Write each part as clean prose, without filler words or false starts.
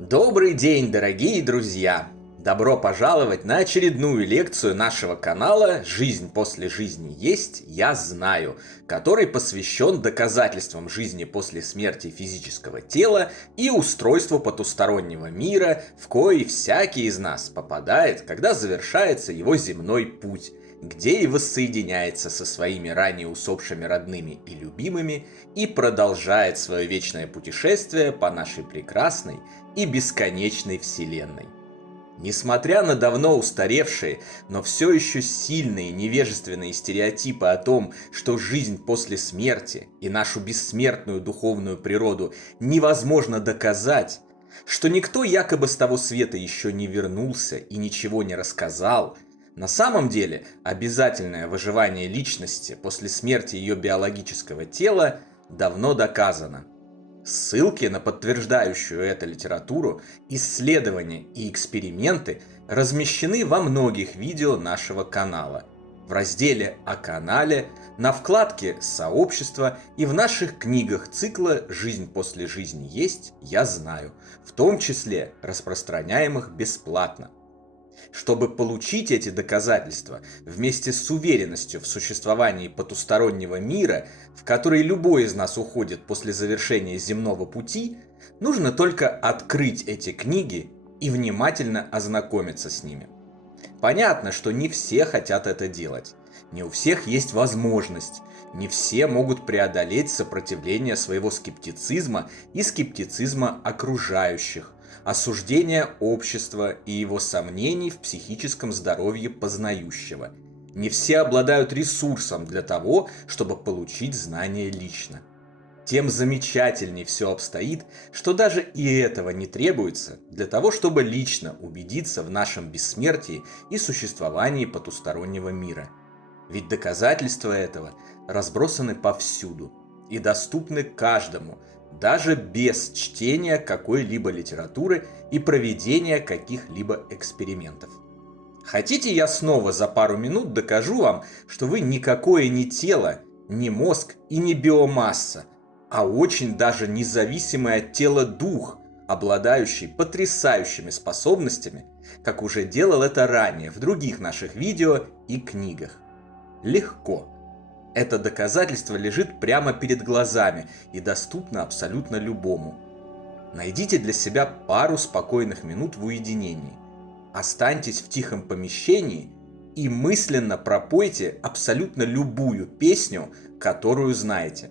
Добрый день, дорогие друзья! Добро пожаловать на очередную лекцию нашего канала «Жизнь после жизни есть, я знаю», который посвящен доказательствам жизни после смерти физического тела и устройству потустороннего мира, в кои всякий из нас попадает, когда завершается его земной путь, где и воссоединяется со своими ранее усопшими родными и любимыми и продолжает свое вечное путешествие по нашей прекрасной и бесконечной вселенной. Несмотря на давно устаревшие, но все еще сильные невежественные стереотипы о том, что жизнь после смерти и нашу бессмертную духовную природу невозможно доказать, что никто якобы с того света еще не вернулся и ничего не рассказал, на самом деле обязательное выживание личности после смерти ее биологического тела давно доказано. Ссылки на подтверждающую это литературу, исследования и эксперименты размещены во многих видео нашего канала, в разделе «О канале», на вкладке «Сообщество» и в наших книгах цикла «Жизнь после жизни есть, я знаю», в том числе распространяемых бесплатно. Чтобы получить эти доказательства, вместе с уверенностью в существовании потустороннего мира, в который любой из нас уходит после завершения земного пути, нужно только открыть эти книги и внимательно ознакомиться с ними. Понятно, что не все хотят это делать, не у всех есть возможность, не все могут преодолеть сопротивление своего скептицизма и скептицизма окружающих, осуждения общества и его сомнений в психическом здоровье познающего. Не все обладают ресурсом для того, чтобы получить знания лично. Тем замечательней все обстоит, что даже и этого не требуется для того, чтобы лично убедиться в нашем бессмертии и существовании потустороннего мира. Ведь доказательства этого разбросаны повсюду и доступны каждому, даже без чтения какой-либо литературы и проведения каких-либо экспериментов. Хотите, я снова за пару минут докажу вам, что вы никакое не тело, не мозг и не биомасса, а очень даже независимый от тела дух, обладающий потрясающими способностями, как уже делал это ранее в других наших видео и книгах. Легко. Это доказательство лежит прямо перед глазами и доступно абсолютно любому. Найдите для себя пару спокойных минут в уединении. Останьтесь в тихом помещении и мысленно пропойте абсолютно любую песню, которую знаете.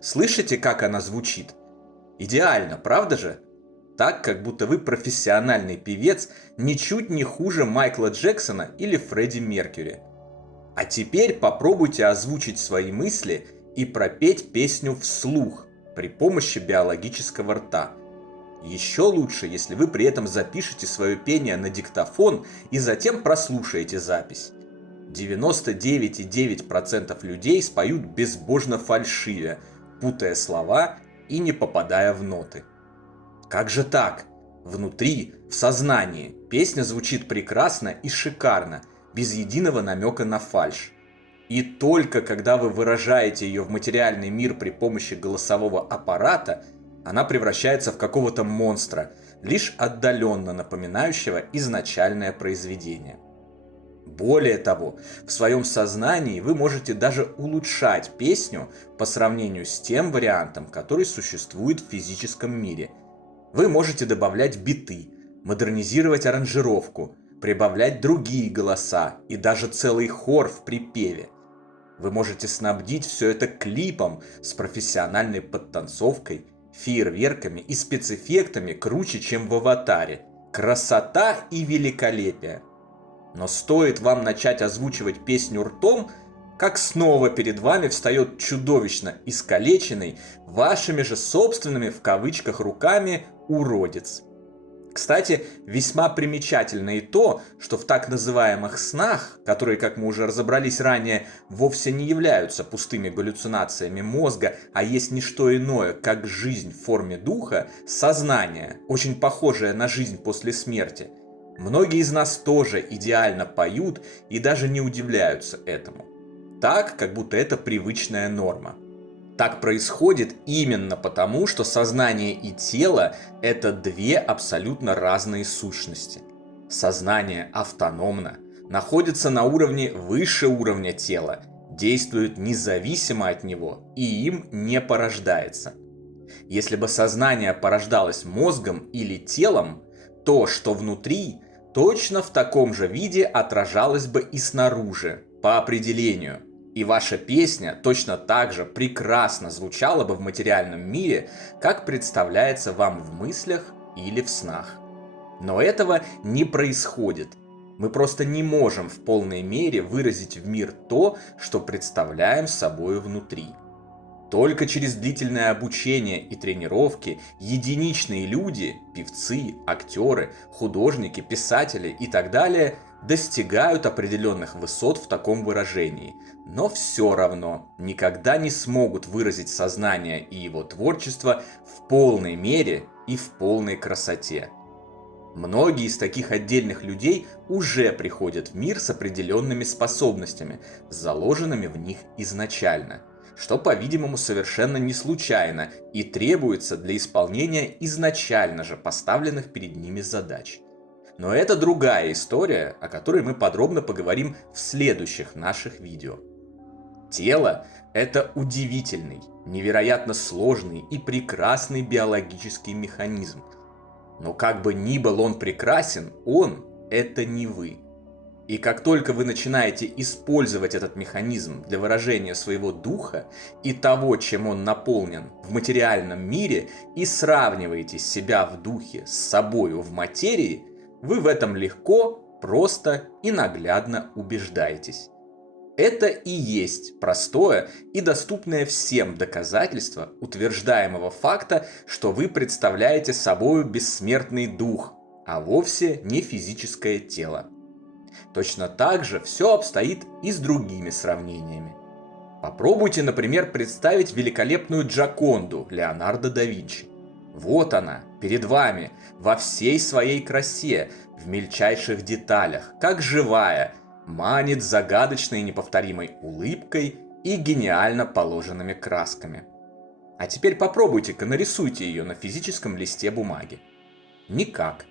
Слышите, как она звучит? Идеально, правда же? Так, как будто вы профессиональный певец, ничуть не хуже Майкла Джексона или Фредди Меркьюри. А теперь попробуйте озвучить свои мысли и пропеть песню вслух при помощи биологического рта. Еще лучше, если вы при этом запишете свое пение на диктофон и затем прослушаете запись. 99,9% людей споют безбожно фальшивя, путая слова и не попадая в ноты. Как же так? Внутри, в сознании, песня звучит прекрасно и шикарно, без единого намека на фальшь. И только когда вы выражаете ее в материальный мир при помощи голосового аппарата, она превращается в какого-то монстра, лишь отдаленно напоминающего изначальное произведение. Более того, в своем сознании вы можете даже улучшать песню по сравнению с тем вариантом, который существует в физическом мире. Вы можете добавлять биты, модернизировать аранжировку, прибавлять другие голоса и даже целый хор в припеве. Вы можете снабдить все это клипом с профессиональной подтанцовкой, фейерверками и спецэффектами круче, чем в «Аватаре». Красота и великолепие. Но стоит вам начать озвучивать песню ртом, как снова перед вами встает чудовищно искалеченный вашими же собственными в кавычках руками уродец. Кстати, весьма примечательно и то, что в так называемых снах, которые, как мы уже разобрались ранее, вовсе не являются пустыми галлюцинациями мозга, а есть не что иное, как жизнь в форме духа, сознание, очень похожее на жизнь после смерти. Многие из нас тоже идеально поют и даже не удивляются этому. Так, как будто это привычная норма. Так происходит именно потому, что сознание и тело – это две абсолютно разные сущности. Сознание автономно, находится на уровне выше уровня тела, действует независимо от него и им не порождается. Если бы сознание порождалось мозгом или телом, то, что внутри, точно в таком же виде отражалось бы и снаружи, по определению. И ваша песня точно так же прекрасно звучала бы в материальном мире, как представляется вам в мыслях или в снах. Но этого не происходит. Мы просто не можем в полной мере выразить в мир то, что представляем собой внутри. Только через длительное обучение и тренировки единичные люди, певцы, актеры, художники, писатели и так далее достигают определенных высот в таком выражении, но все равно никогда не смогут выразить сознание и его творчество в полной мере и в полной красоте. Многие из таких отдельных людей уже приходят в мир с определенными способностями, заложенными в них изначально, что, по-видимому, совершенно не случайно и требуется для исполнения изначально же поставленных перед ними задач. Но это другая история, о которой мы подробно поговорим в следующих наших видео. Тело – это удивительный, невероятно сложный и прекрасный биологический механизм. Но как бы ни был он прекрасен, он – это не вы. И как только вы начинаете использовать этот механизм для выражения своего духа и того, чем он наполнен в материальном мире, и сравниваете себя в духе с собою в материи, вы в этом легко, просто и наглядно убеждаетесь. Это и есть простое и доступное всем доказательство утверждаемого факта, что вы представляете собою бессмертный дух, а вовсе не физическое тело. Точно так же все обстоит и с другими сравнениями. Попробуйте, например, представить великолепную Джоконду Леонардо да Винчи. Вот она, перед вами, во всей своей красе, в мельчайших деталях, как живая, манит загадочной и неповторимой улыбкой и гениально положенными красками. А теперь попробуйте-ка нарисуйте ее на физическом листе бумаги. Никак.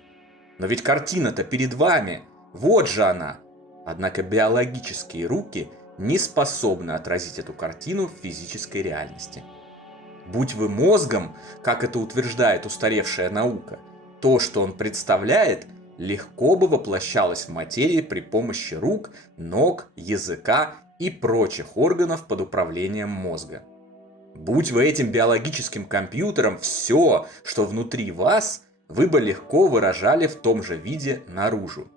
Но ведь картина-то перед вами, вот же она. Однако биологические руки не способны отразить эту картину в физической реальности. Будь вы мозгом, как это утверждает устаревшая наука, то, что он представляет, легко бы воплощалось в материи при помощи рук, ног, языка и прочих органов под управлением мозга. Будь вы этим биологическим компьютером, все, что внутри вас, вы бы легко выражали в том же виде наружу.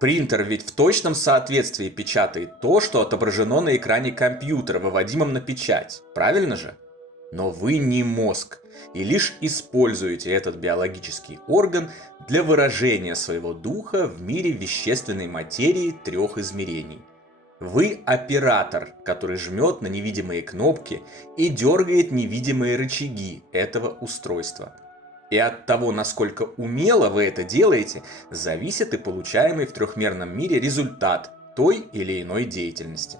Принтер ведь в точном соответствии печатает то, что отображено на экране компьютера, выводимом на печать, правильно же? Но вы не мозг, и лишь используете этот биологический орган для выражения своего духа в мире вещественной материи трех измерений. Вы оператор, который жмет на невидимые кнопки и дергает невидимые рычаги этого устройства. И от того, насколько умело вы это делаете, зависит и получаемый в трехмерном мире результат той или иной деятельности.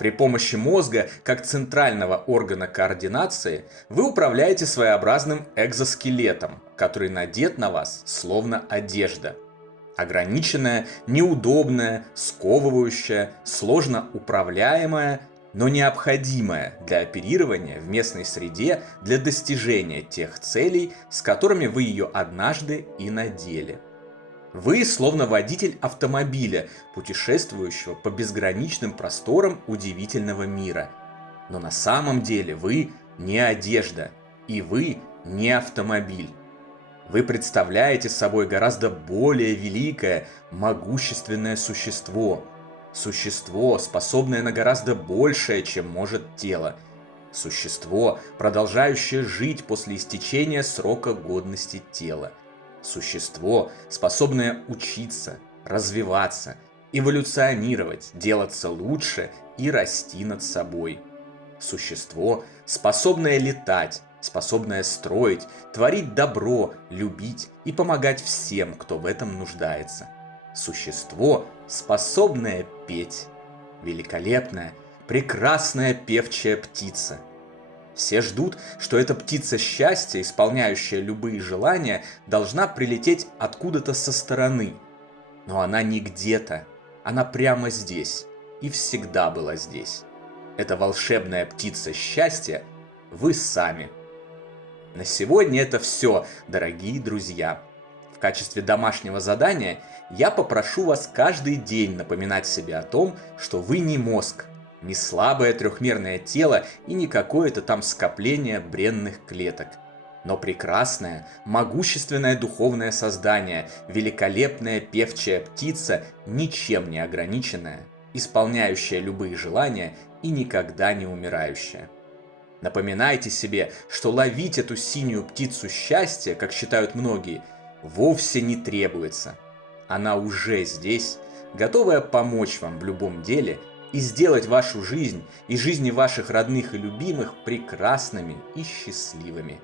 При помощи мозга, как центрального органа координации, вы управляете своеобразным экзоскелетом, который надет на вас словно одежда. Ограниченная, неудобная, сковывающая, сложно управляемая, но необходимая для оперирования в местной среде для достижения тех целей, с которыми вы ее однажды и надели. Вы словно водитель автомобиля, путешествующего по безграничным просторам удивительного мира. Но на самом деле вы не одежда, и вы не автомобиль. Вы представляете собой гораздо более великое, могущественное существо. Существо, способное на гораздо большее, чем может тело. Существо, продолжающее жить после истечения срока годности тела. Существо, способное учиться, развиваться, эволюционировать, делаться лучше и расти над собой. Существо, способное летать, способное строить, творить добро, любить и помогать всем, кто в этом нуждается. Существо, способное петь. Великолепная, прекрасная певчая птица. Все ждут, что эта птица счастья, исполняющая любые желания, должна прилететь откуда-то со стороны. Но она не где-то, она прямо здесь и всегда была здесь. Эта волшебная птица счастья – вы сами. На сегодня это все, дорогие друзья. В качестве домашнего задания я попрошу вас каждый день напоминать себе о том, что вы не мозг, не слабое трехмерное тело и не какое-то там скопление бренных клеток, но прекрасное, могущественное духовное создание, великолепная певчая птица, ничем не ограниченная, исполняющая любые желания и никогда не умирающая. Напоминайте себе, что ловить эту синюю птицу счастья, как считают многие, вовсе не требуется. Она уже здесь, готовая помочь вам в любом деле и сделать вашу жизнь и жизни ваших родных и любимых прекрасными и счастливыми.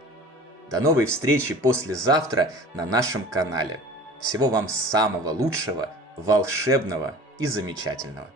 До новой встречи послезавтра на нашем канале. Всего вам самого лучшего, волшебного и замечательного.